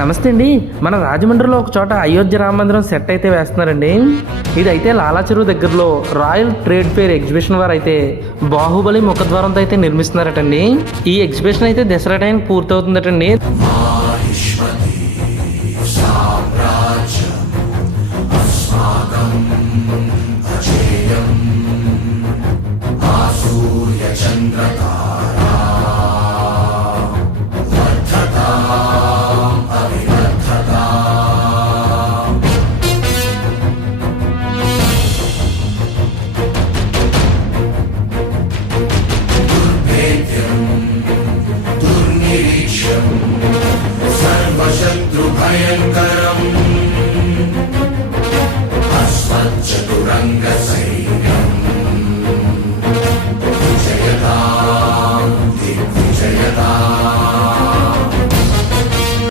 నమస్తే అండి. మన రాజమండ్రిలో ఒక చోట అయోధ్య రామ మందిరం సెట్ అయితే వేస్తున్నారండి. ఇదైతే లాలా చెరువు దగ్గరలో రాయల్ ట్రేడ్ ఫేర్ ఎగ్జిబిషన్ వారు అయితే బాహుబలి ముఖద్వారంతో అయితే నిర్మిస్తున్నారటండి. ఈ ఎగ్జిబిషన్ అయితే దసరా టైం పూర్తవుతుందటండి. सर्वशत्रुभयनाशनम्